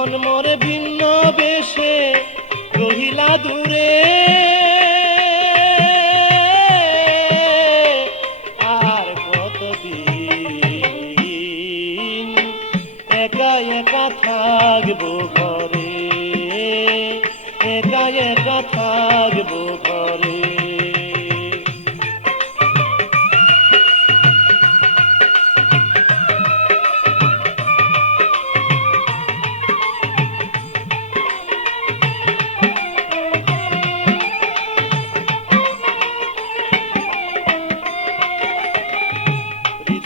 এখন মরে ভিন্ন বেশে রহিলা দূরে।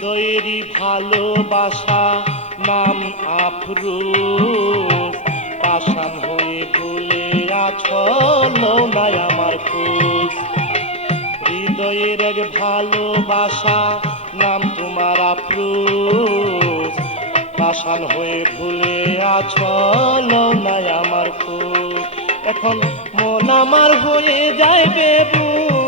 হৃদয়েরই ভালোবাসা, নাম আফরোজ। পাশান হয়ে আছল নাই আমার খোঁজ। হৃদয়ের এক ভালোবাসা, নাম তোমার আফরোজ। পাশান হয়ে ভুলে আছল নাই আমার খোঁজ। এখন মন আমার হয়ে যায় বেবুজ।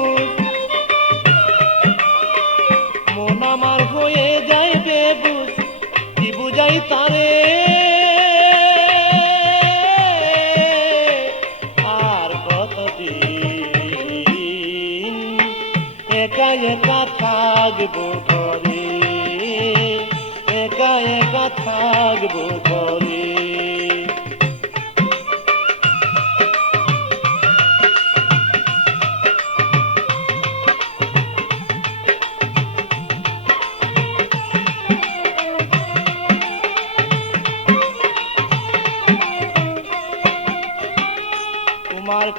বুঝাই তারে। আর কতদিন একা একা থাকব করে একা একা থাকব ঘরে?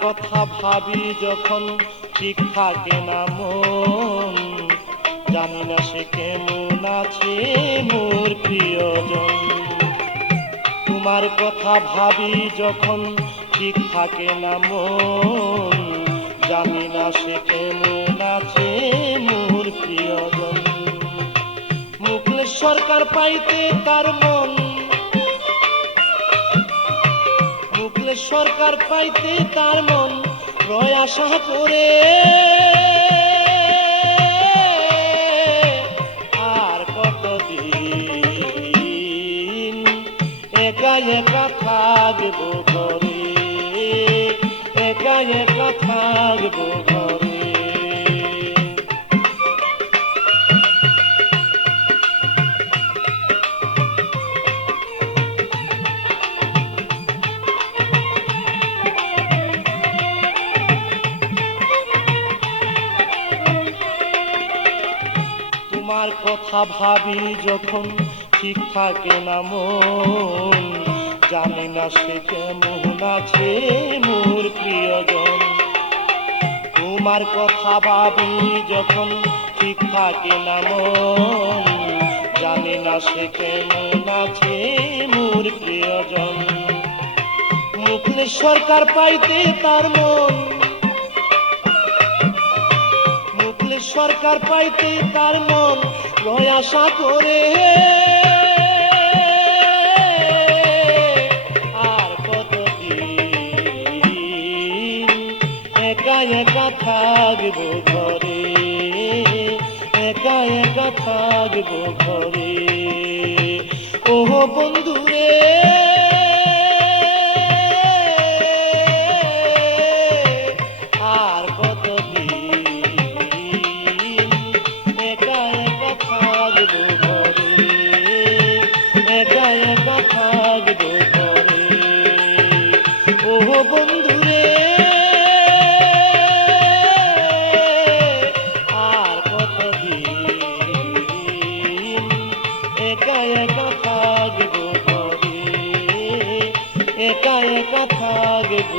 কথা ভাবি যখন ঠিক থাকে না মন। জানি না সে কেমন আছে মোর প্রিয়জন। তোমার কথা ভাবি যখন ঠিক থাকে না মন। জানি না সে কেমন আছে মোর প্রিয়জন। মুকলেশ সরকার পাইতে তার মন সরকার পাইতে তার মন রয় আশা করে। আর কতদিন একা একা থাকব ঘরে? একা একা থাকব কথা ভাবি যখন ঠিক থাকে না মন। জানি না সে কেমন আছে মোর প্রিয়জন। তোমার কথা ভাবি যখন ঠিক থাকে না মন। জানি না সে কেমন আছে মোর প্রিয়জন। মুখলে সরকার পাইতে তার মন। সরকার পাইতে তার মন। রয় আশা করে আর কতদিন একা একা থাকব ঘরে, একা একা থাকব ঘরে। ওহ বন্ধুরে বন্ধুরে। আর কতদিন একা একা থাকব ঘরে একা থাকব